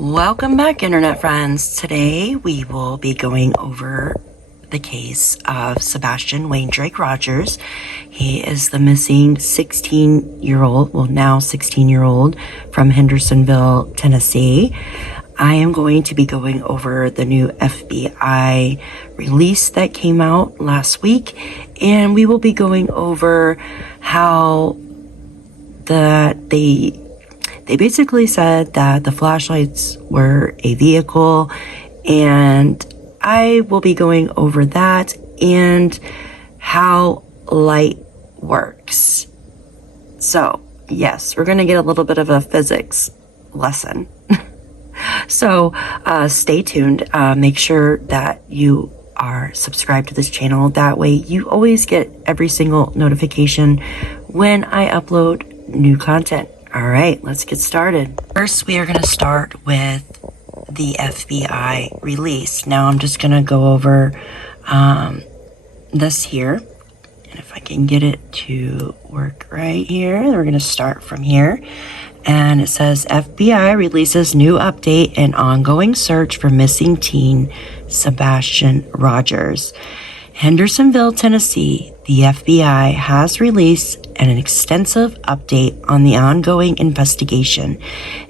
Welcome back, internet friends. Today we will be going over the case of Sebastian Wayne Drake Rogers. He is the missing 16-year-old, well now 16-year-old from Hendersonville, Tennessee. I am going to be going over the new FBI release that came out last week, and we will be going over how they basically said that the flashlights were a vehicle, and I will be going over that and how light works. So, yes, we're going to get a little bit of a physics lesson. So, stay tuned. Make sure that you are subscribed to this channel. That way you always get every single notification when I upload new content. All right, let's get started. First, we are going to start with the FBI release. Now, I'm just going to go over this here. And if I can get it to work right here, we're going to start from here. And it says, FBI releases new update and ongoing search for missing teen Sebastian Rogers. Hendersonville, Tennessee, the FBI has released an extensive update on the ongoing investigation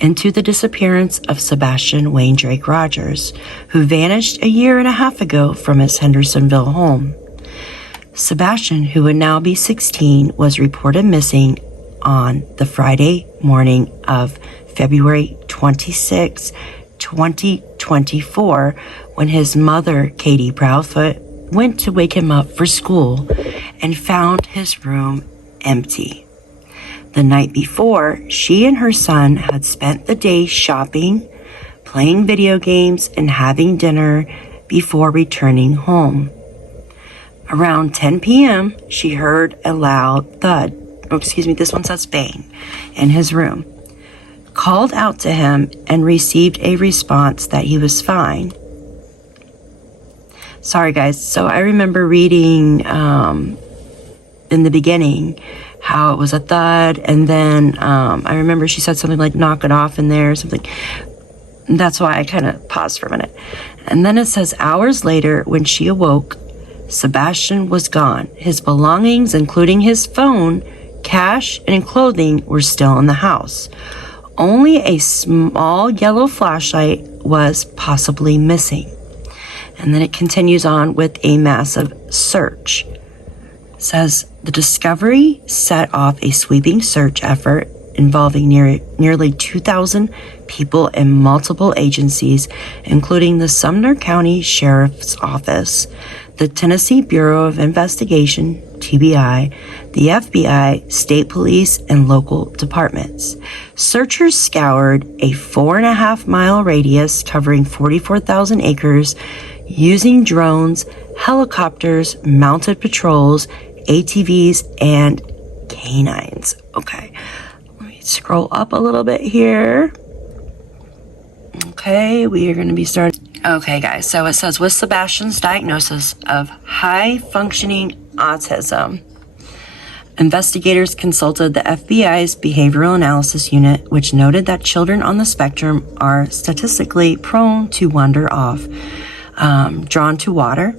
into the disappearance of Sebastian Wayne Drake Rogers, who vanished a year and a half ago from his Hendersonville home. Sebastian, who would now be 16, was reported missing on the Friday morning of February 26, 2024, when his mother, Katie Proudfoot, went to wake him up for school and found his room empty. The night before, she and her son had spent the day shopping, playing video games, and having dinner before returning home. Around 10 p.m., she heard a loud thud. Oh, excuse me, this one says bang, in his room. Called out to him and received a response that he was fine. Sorry, guys. So I remember reading in the beginning how it was a thud, and then I remember she said something like knock it off in there or something. That's why I kind of paused for a minute. And then it says hours later, when she awoke, Sebastian was gone. His belongings, including his phone, cash, and clothing, were still in the house. Only a small yellow flashlight was possibly missing. And then it continues on with a massive search. It says the discovery set off a sweeping search effort involving nearly 2,000 people in multiple agencies, including the Sumner County Sheriff's Office, the Tennessee Bureau of Investigation, TBI, the FBI, state police, and local departments. Searchers scoured a 4.5-mile radius covering 44,000 acres using drones, helicopters, mounted patrols, ATVs, and canines. Okay, let me scroll up a little bit here. Okay, we are going to be starting. Okay, guys, so it says, with Sebastian's diagnosis of high-functioning autism, investigators consulted the FBI's Behavioral Analysis Unit, which noted that children on the spectrum are statistically prone to wander off, drawn to water.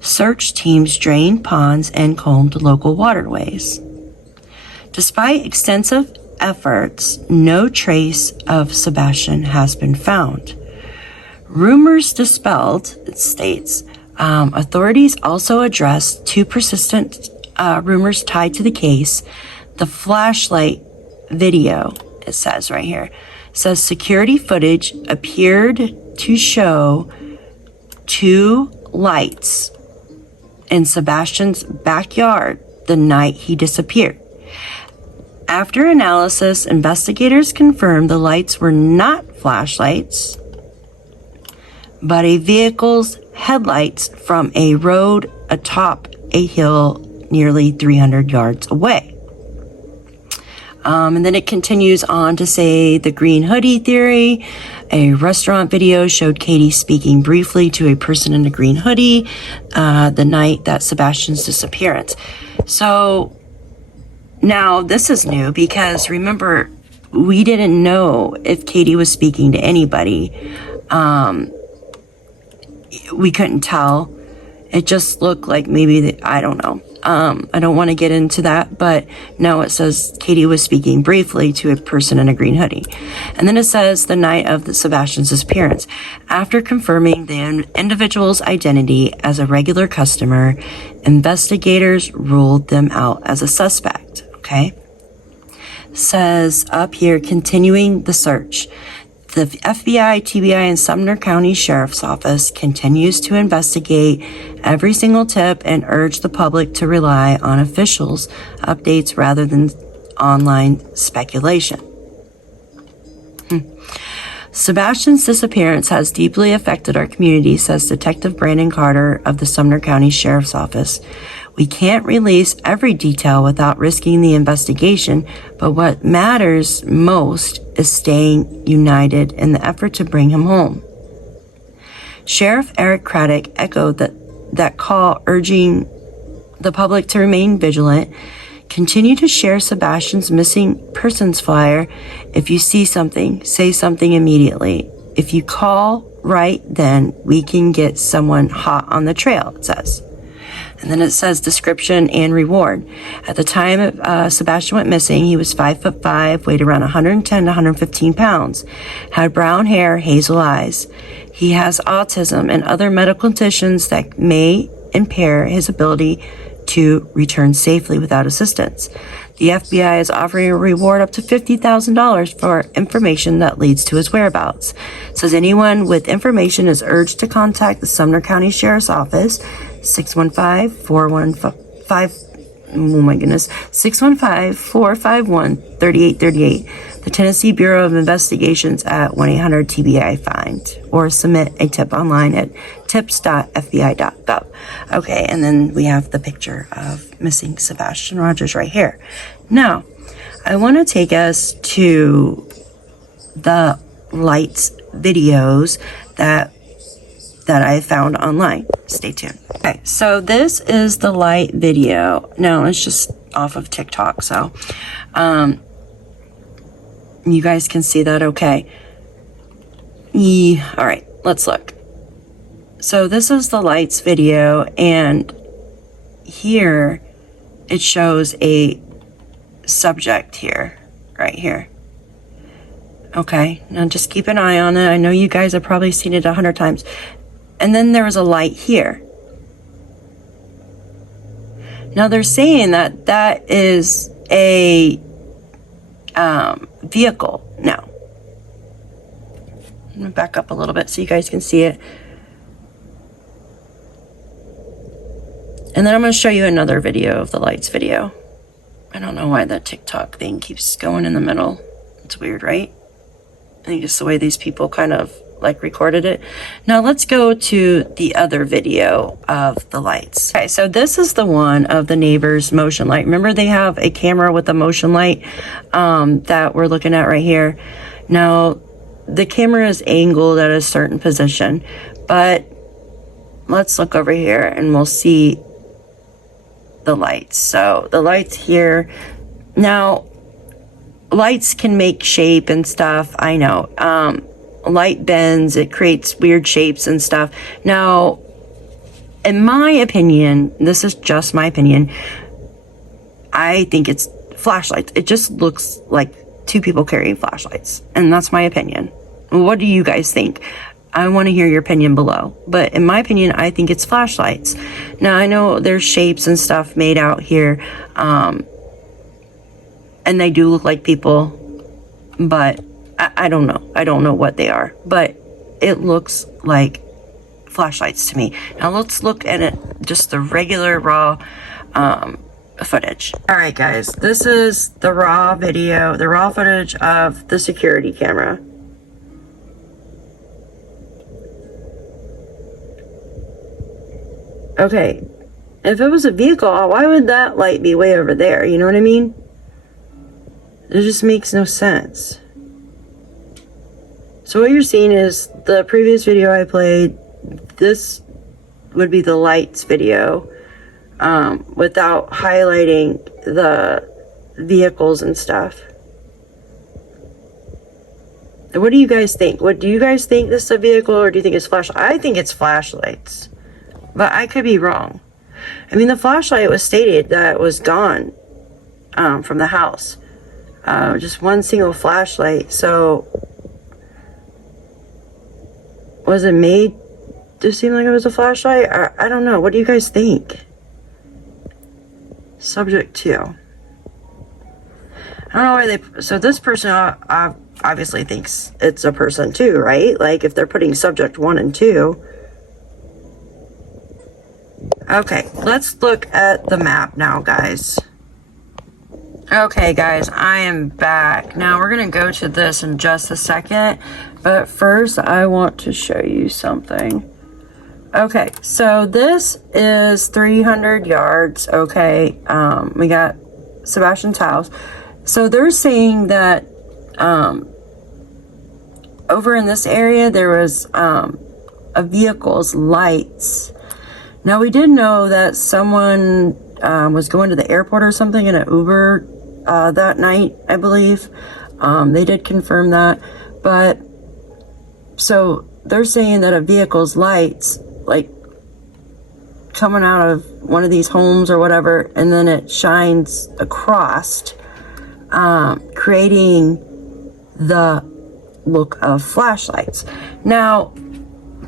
Search teams drained ponds and combed local waterways. Despite extensive efforts, no trace of Sebastian has been found. Rumors dispelled, it states. Authorities also addressed two persistent rumors tied to the case. The flashlight video, it says right here, says security footage appeared to show two lights in Sebastian's backyard the night he disappeared. After analysis, investigators confirmed the lights were not flashlights, but a vehicle's headlights from a road atop a hill nearly 300 yards away. And then it continues on to say the green hoodie theory. A restaurant video showed Katie speaking briefly to a person in a green hoodie the night that Sebastian's disappearance. So now this is new because remember we didn't know if Katie was speaking to anybody. We couldn't tell. It just looked like maybe, I don't know. I don't want to get into that, but no, it says Katie was speaking briefly to a person in a green hoodie. And then it says the night of Sebastian's disappearance. After confirming the individual's identity as a regular customer, investigators ruled them out as a suspect. Okay. Says up here, continuing the search. The FBI, TBI, and Sumner County Sheriff's Office continues to investigate every single tip and urge the public to rely on officials' updates rather than online speculation. Sebastian's disappearance has deeply affected our community, says Detective Brandon Carter of the Sumner County Sheriff's Office. We can't release every detail without risking the investigation, but what matters most is staying united in the effort to bring him home. Sheriff Eric Craddock echoed that call, urging the public to remain vigilant. Continue to share Sebastian's missing persons flyer. If you see something, say something immediately. If you call right then, we can get someone hot on the trail, it says. And then it says description and reward. At the time Sebastian went missing, he was 5'5", weighed around 110 to 115 pounds, had brown hair, hazel eyes. He has autism and other medical conditions that may impair his ability to return safely without assistance. The FBI is offering a reward up to $50,000 for information that leads to his whereabouts. It says anyone with information is urged to contact the Sumner County Sheriff's Office, 615-451-3838. The Tennessee Bureau of Investigations at 1-800-TBI-FIND, or submit a tip online at tips.fbi.gov. Okay, and then we have the picture of missing Sebastian Rogers right here. Now, I want to take us to the lights videos that I found online. Stay tuned. Okay, so this is the light video. No, it's just off of TikTok, so you guys can see that okay. All right, let's look. So this is the lights video, and here it shows a subject here, right here. Okay, now just keep an eye on it. I know you guys have probably seen it 100 times. And then there was a light here. Now they're saying that that is a vehicle. Now, I'm gonna back up a little bit so you guys can see it. And then I'm gonna show you another video of the lights video. I don't know why that TikTok thing keeps going in the middle. It's weird, right? I think it's the way these people kind of like recorded it. Now let's go to the other video of the lights. Okay, so this is the one of the neighbor's motion light. Remember they have a camera with a motion light that we're looking at right here. Now the camera is angled at a certain position, but let's look over here and we'll see the lights. So the lights here. Now lights can make shape and stuff, I know. Light bends, it creates weird shapes and stuff. Now, in my opinion, this is just my opinion, I think it's flashlights. It just looks like two people carrying flashlights, and that's my opinion. What do you guys think? I want to hear your opinion below, but in my opinion, I think it's flashlights. Now, I know there's shapes and stuff made out here, and they do look like people, but I don't know. I don't know what they are, but it looks like flashlights to me. Now let's look at it, just the regular raw footage. All right, guys, this is the raw video, the raw footage of the security camera. Okay, if it was a vehicle, why would that light be way over there? You know what I mean? It just makes no sense. So what you're seeing is the previous video I played. This would be the lights video without highlighting the vehicles and stuff. What do you guys think? What do you guys think this is a vehicle, or do you think it's flashlight? I think it's flashlights, but I could be wrong. I mean, the flashlight was stated that it was gone from the house. Just one single flashlight. So was it made to seem like it was a flashlight? I don't know. What do you guys think? Subject 2. I don't know why they... So this person obviously thinks it's a person too, right? Like if they're putting subject 1 and 2. Okay, let's look at the map now, guys. Okay, guys, I am back. Now we're going to go to this in just a second. But first, I want to show you something. Okay, so this is 300 yards, okay? We got Sebastian's house. So they're saying that over in this area, there was a vehicle's lights. Now, we did know that someone was going to the airport or something in an Uber that night, I believe. They did confirm that. But, so they're saying that a vehicle's lights, like coming out of one of these homes or whatever, and then it shines across, creating the look of flashlights. Now,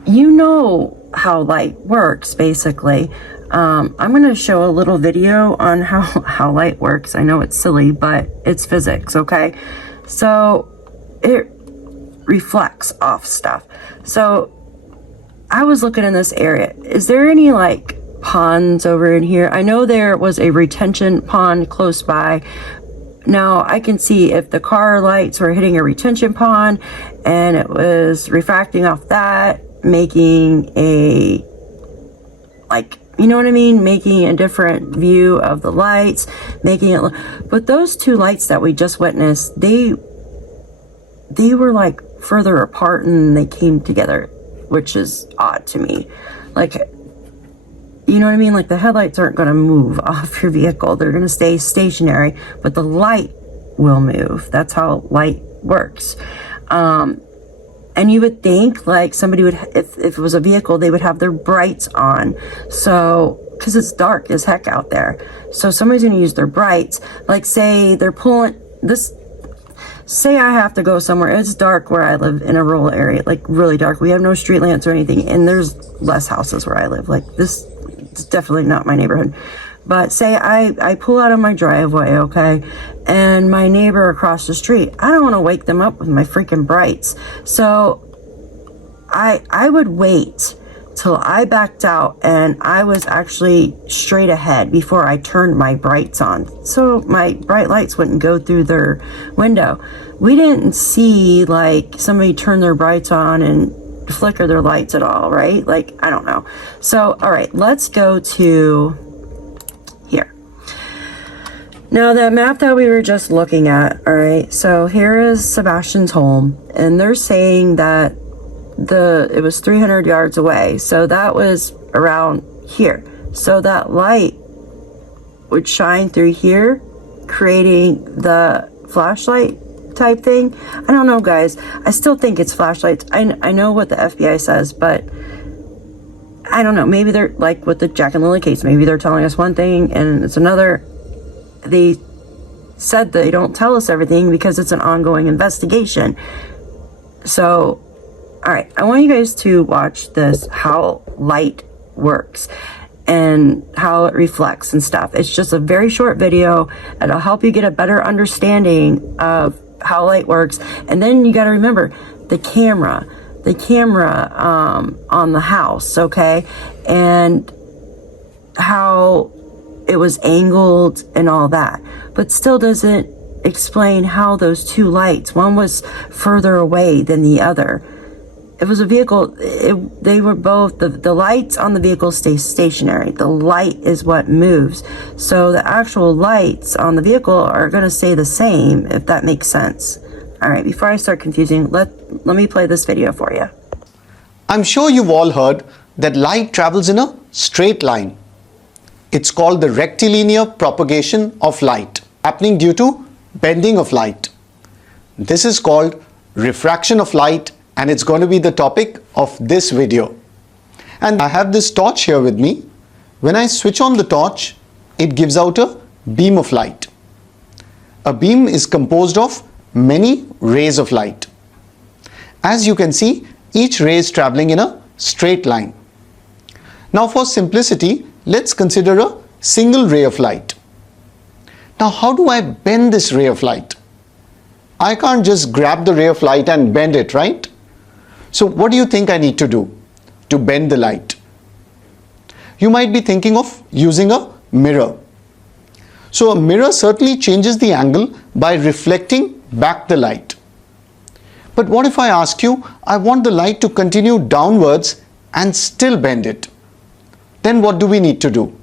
you know how light works, basically. I'm going to show a little video on how light works. I know it's silly, but it's physics, okay? So it reflects off stuff. So I was looking in this area. Is there any like ponds over in here? I know there was a retention pond close by. Now I can see if the car lights were hitting a retention pond and it was refracting off that, making a, like, you know what I mean? Making a different view of the lights, making it look, but those two lights that we just witnessed, they were like further apart and they came together, which is odd to me. Like, you know what I mean? Like the headlights aren't going to move off your vehicle. They're going to stay stationary, but the light will move. That's how light works. And you would think like somebody would, if it was a vehicle, they would have their brights on. So, cause it's dark as heck out there. So somebody's going to use their brights. Like say they're pulling this, say I have to go somewhere. It's dark where I live in a rural area, like really dark. We have no street lamps or anything. And there's less houses where I live. Like this is definitely not my neighborhood. But say I pull out of my driveway, okay, and my neighbor across the street, I don't want to wake them up with my freaking brights. So I would wait till I backed out and I was actually straight ahead before I turned my brights on, so my bright lights wouldn't go through their window. We didn't see like somebody turn their brights on and flicker their lights at all, right? Like, I don't know. So, all right, let's go to here. Now, that map that we were just looking at, all right, so here is Sebastian's home, and they're saying that it was 300 yards away, so that was around here. So that light would shine through here, creating the flashlight type thing. I don't know, guys. I still think it's flashlights. I know what the FBI says, but I don't know. Maybe they're like with the Jack and Lily case. Maybe they're telling us one thing and it's another. They said they don't tell us everything because it's an ongoing investigation. So, all right, I want you guys to watch this, how light works and how it reflects and stuff. It's just a very short video. It'll help you get a better understanding of how light works. And then you got to remember the camera on the house, okay, and how it was angled and all that, but still doesn't explain how those two lights, one was further away than the other. It was a vehicle, they were both, the lights on the vehicle stay stationary. The light is what moves. So the actual lights on the vehicle are going to stay the same, if that makes sense. All right, before I start confusing, let me play this video for you. I'm sure you've all heard that light travels in a straight line. It's called the rectilinear propagation of light, happening due to bending of light. This is called refraction of light, and it's going to be the topic of this video. And I have this torch here with me. When I switch on the torch, it gives out a beam of light. A beam is composed of many rays of light. As you can see, each ray is traveling in a straight line. Now for simplicity, let's consider a single ray of light. Now how do I bend this ray of light? I can't just grab the ray of light and bend it, right? So what do you think I need to do to bend the light? You might be thinking of using a mirror. So a mirror certainly changes the angle by reflecting back the light. But what if I ask you, I want the light to continue downwards and still bend it? Then what do we need to do?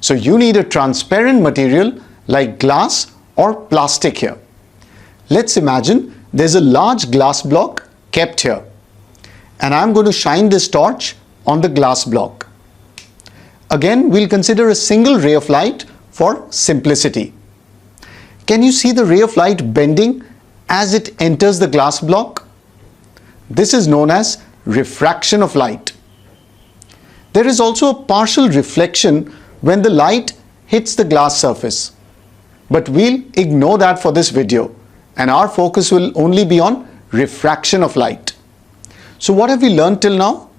So you need a transparent material like glass or plastic here. Let's imagine there's a large glass block kept here, and I'm going to shine this torch on the glass block. Again, we'll consider a single ray of light for simplicity. Can you see the ray of light bending as it enters the glass block? This is known as refraction of light. There is also a partial reflection when the light hits the glass surface. But we'll ignore that for this video, and our focus will only be on refraction of light. So what have we learned till now?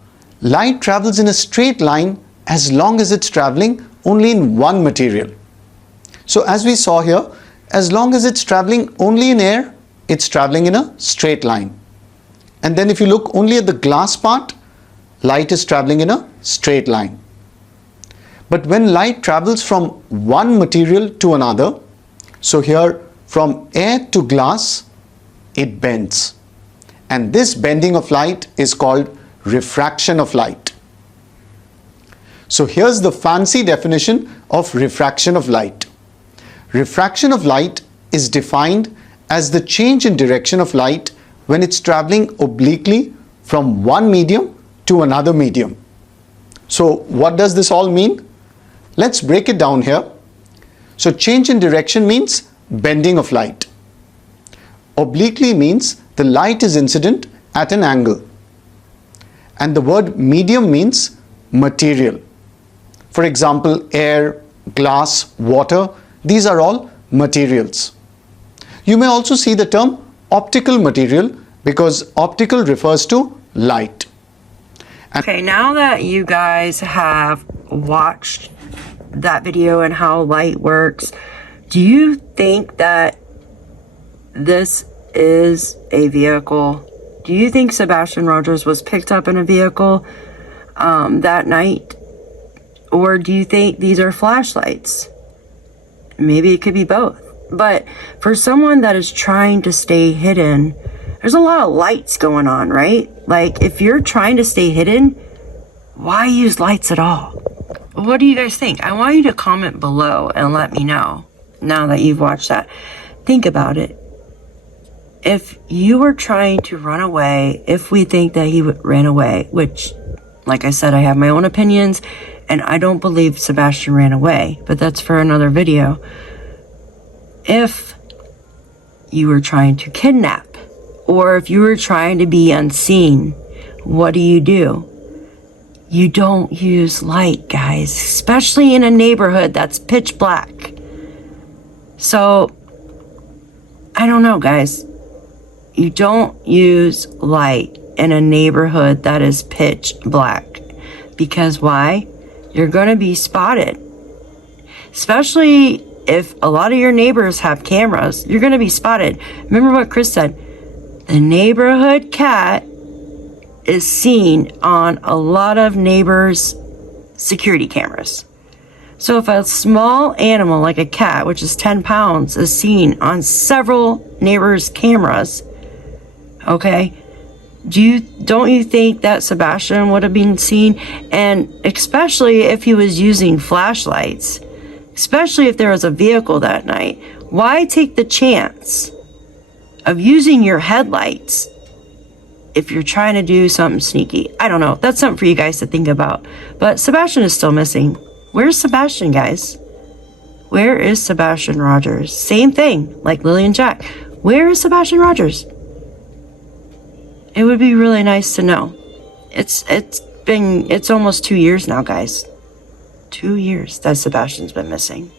Light travels in a straight line as long as it's traveling only in one material. So as we saw here, as long as it's traveling only in air, it's traveling in a straight line. And then if you look only at the glass part, light is traveling in a straight line. But when light travels from one material to another, so here from air to glass, it bends. And this bending of light is called refraction of light. So here's the fancy definition of refraction of light. Refraction of light is defined as the change in direction of light when it's traveling obliquely from one medium to another medium. So what does this all mean? Let's break it down here. So change in direction means bending of light. Obliquely means the light is incident at an angle. And the word medium means material. For example, air, glass, water, these are all materials. You may also see the term optical material because optical refers to light. Okay, now that you guys have watched that video and how light works, do you think that this is a vehicle? Do you think Sebastian Rogers was picked up in a vehicle that night? Or do you think these are flashlights? Maybe it could be both. But for someone that is trying to stay hidden, there's a lot of lights going on, right? Like, if you're trying to stay hidden, why use lights at all? What do you guys think? I want you to comment below and let me know, now that you've watched that. Think about it. If you were trying to run away, if we think that he ran away, which, like I said, I have my own opinions, and I don't believe Sebastian ran away, but that's for another video. If you were trying to kidnap, or if you were trying to be unseen, what do? You don't use light, guys, especially in a neighborhood that's pitch black. So, I don't know, guys. You don't use light in a neighborhood that is pitch black. Because why? You're going to be spotted. Especially if a lot of your neighbors have cameras, you're going to be spotted. Remember what Chris said? The neighborhood cat is seen on a lot of neighbors' security cameras. So if a small animal like a cat, which is 10 pounds, is seen on several neighbors' cameras, okay, don't you think that Sebastian would have been seen? And especially if he was using flashlights, especially if there was a vehicle that night, why take the chance of using your headlights if you're trying to do something sneaky? I don't know. That's something for you guys to think about. But Sebastian is still missing. Where's Sebastian, guys? Where is Sebastian Rogers? Same thing, like Lily and Jack. Where is Sebastian Rogers? It would be really nice to know. It's almost 2 years now, guys. 2 years that Sebastian's been missing.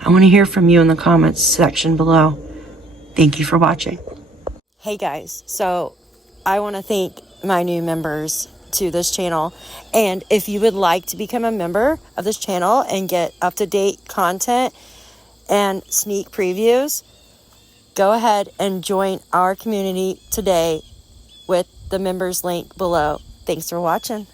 I want to hear from you in the comments section below. Thank you for watching. Hey guys, so I want to thank my new members to this channel, and if you would like to become a member of this channel and get up-to-date content and sneak previews, go ahead and join our community today with the members link below. Thanks for watching.